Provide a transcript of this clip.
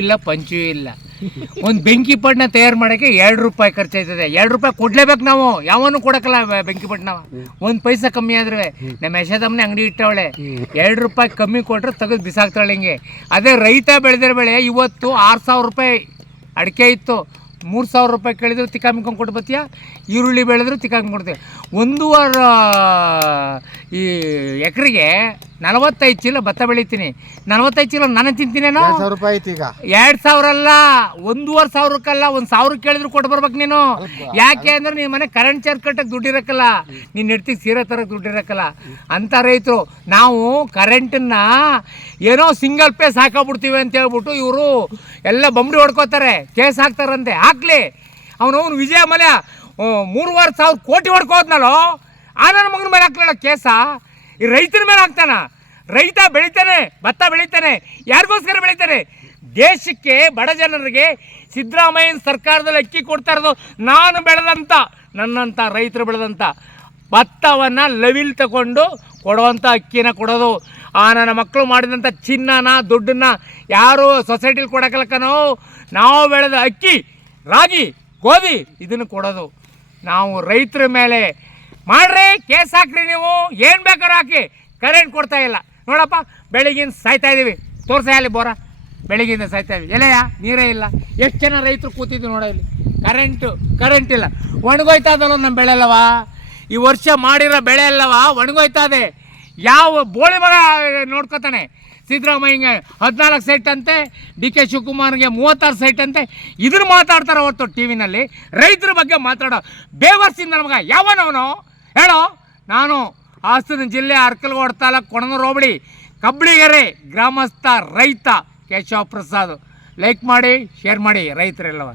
ಇಲ್ಲ ಪಂಚು ಇಲ್ಲ. ಒಂದು ಬೆಂಕಿ ಪಟ್ಟಣ ತಯಾರು ಮಾಡೋಕ್ಕೆ 2 ರೂಪಾಯಿ ಖರ್ಚಾಯ್ತದೆ. 2 ರೂಪಾಯಿ ಕೊಡ್ಲೇಬೇಕು ನಾವು, ಯಾವನು ಕೊಡಕ್ಕಲ್ಲ ಬೆಂಕಿ ಪಟ್ಟಣ. 1 ಪೈಸಾ ಕಮ್ಮಿ ಆದ್ರೆ ನಮ್ಮ ಯಶೋದಮ್ಮನೆ ಅಂಗಡಿ ಇಟ್ಟವಳೆ, 2 ರೂಪಾಯಿ ಕಮ್ಮಿ ಕೊಟ್ಟರೆ ತೆಗೆದು ಬಿಸಾಕ್ತಾಳೆ ಹಿಂಗೆ. ಅದೇ ರೈತ ಬೆಳೆದಿರೋ ಬೆಳೆ ಇವತ್ತು 6,000 ರೂಪಾಯಿ ಅಡಿಕೆ ಇತ್ತು, 3,000 ರೂಪಾಯಿ ಕೇಳಿದ್ರು ತಿಕ್ಕಾಮಿಕೊಂಡು ಕೊಟ್ಟು ಬತ್ತೀಯ. ಈರುಳ್ಳಿ ಬೆಳೆದ್ರು ತಿಕ್ಕಾಮಿಕೊಂಡು ಕೊಡ್ತೀವಿ. 1.5 ಈ ಎಕರೆಗೆ 45 ಚೀಲ ಭತ್ತ ಬೆಳಿತೀನಿ. 45 ಚೀಲ ನಾನು ತಿಂತೀನೇನೋ. 2,000 ರೂಪಾಯಿ ಐತಿ ಈಗ. 2,000 ಅಲ್ಲ, 1,500ಕ್ಕಲ್ಲ, 1,000 ಕೇಳಿದ್ರು ಕೊಟ್ಟು ಬರ್ಬೇಕು ನೀನು. ಯಾಕೆ ಅಂದ್ರೆ ನೀನು ಮನೆ ಕರೆಂಟ್ ಚಾರ್ಜ್ ಕಟ್ಟಕ್ಕೆ ದುಡ್ಡು ಇರಕ್ಕಲ್ಲ, ನೀನು ನೆಡ್ತಿಗೆ ಸೀರೆ ತರಕ್ಕೆ ದುಡ್ಡು ಇರಕ್ಕಲ್ಲ ಅಂತ ರೈತರು. ನಾವು ಕರೆಂಟನ್ನ ಏನೋ ಸಿಂಗಲ್ ಪೇಸ್ ಹಾಕಬಿಡ್ತೀವಿ ಅಂತ ಹೇಳ್ಬಿಟ್ಟು ಇವರು ಎಲ್ಲ ಬಂಬಡಿ ಹೊಡ್ಕೋತಾರೆ, ಕೇಸ್ ಹಾಕ್ತಾರಂತೆ. ಹಾಕ್ಲಿ, ಅವನು ವಿಜಯ ಮಲ್ಯ 3,500 ಕೋಟಿ ಹೊಡ್ಕೋದ್ನಲ್ಲೋ, ಆ ನನ್ನ ಮಗನ ಮೇಲೆ ಹಾಕ್ಲಿಲ್ಲ ಕೇಸ. ಈ ರೈತರ ಮೇಲೆ ಹಾಕ್ತಾನ. ರೈತ ಬೆಳಿತಾನೆ, ಭತ್ತ ಬೆಳಿತಾನೆ, ಯಾರಿಗೋಸ್ಕರ ಬೆಳಿತಾನೆ? ದೇಶಕ್ಕೆ, ಬಡ ಜನರಿಗೆ ಸಿದ್ದರಾಮಯ್ಯನ ಸರ್ಕಾರದಲ್ಲಿ ಅಕ್ಕಿ ಕೊಡ್ತಾ ಇರೋದು ನಾನು ಬೆಳೆದಂಥ, ನನ್ನಂಥ ರೈತರು ಬೆಳೆದಂಥ ಭತ್ತವನ್ನು ಲೆವಿಲ್ ತಗೊಂಡು ಕೊಡುವಂಥ ಅಕ್ಕಿನ ಕೊಡೋದು. ಆ ನನ್ನ ಮಕ್ಕಳು ಮಾಡಿದಂಥ ಚಿನ್ನನ ದುಡ್ಡನ್ನ ಯಾರು ಸೊಸೈಟಿಲಿ ಕೊಡಕ್ಕಲಕ್ಕನೋ, ನಾವು ಬೆಳೆದ ಅಕ್ಕಿ, ರಾಗಿ, ಗೋಧಿ ಇದನ್ನು ಕೊಡೋದು. ನಾವು ರೈತರ ಮೇಲೆ ಮಾಡ್ರಿ, ಕೇಸ್ ಹಾಕ್ರಿ, ನೀವು ಏನು ಬೇಕಾದ್ರೂ ಹಾಕಿ, ಕರೆಂಟ್ ಕೊಡ್ತಾ ಇಲ್ಲ. ನೋಡಪ್ಪ, ಬೆಳಗಿಂದ ಸಾಯ್ತಾ ಇದ್ದೀವಿ, ತೋರ್ಸ ಅಲ್ಲಿ ಬೋರ, ಬೆಳಗಿಂದ ಸಾಯ್ತಾ ಇದ್ದೀವಿ. ಎಲೆಯ ನೀರೇ ಇಲ್ಲ. ಎಷ್ಟು ಜನ ರೈತರು ಕೂತಿದ್ವಿ ನೋಡ ಇಲ್ಲಿ, ಕರೆಂಟ್ ಇಲ್ಲ. ಒಣಗೋಯ್ತಾ ಇದಲ್ಲ ನಮ್ಮ ಬೆಳೆ ಅಲ್ಲವಾ, ಈ ವರ್ಷ ಮಾಡಿರೋ ಬೆಳೆ ಅಲ್ಲವಾ ಒಣಗೋಯ್ತಾ ಇದೆ. ಯಾವ ಬೋಳಿ ಮಗ ನೋಡ್ಕೋತಾನೆ? ಸಿದ್ದರಾಮಯ್ಯಗೆ 14 ಸೈಟ್ ಅಂತೆ, DK ಶಿವಕುಮಾರ್ಗೆ 36 ಸೈಟ್ ಅಂತೆ. ಇದನ್ನು ಮಾತಾಡ್ತಾರೆ ಹೊರತು ಟಿ ವಿನಲ್ಲಿ ರೈತರ ಬಗ್ಗೆ ಮಾತಾಡೋ ಬೇವರ್ಸಿಂದ ನಮಗ ಯಾವನವನು ಹೇಳೋ. ನಾನು ಹಾಸನ ಜಿಲ್ಲೆ ಅರ್ಕಲಗೋಡು ತಾಲೂಕು ಕೊಣನೂರು ಹೋಬಳಿ ಕಬ್ಳಿಗೆರೆ ಗ್ರಾಮಸ್ಥ ರೈತ ಕೇಶವ ಪ್ರಸಾದ್. ಲೈಕ್ ಮಾಡಿ, ಶೇರ್ ಮಾಡಿ ರೈತರೆಲ್ಲವ.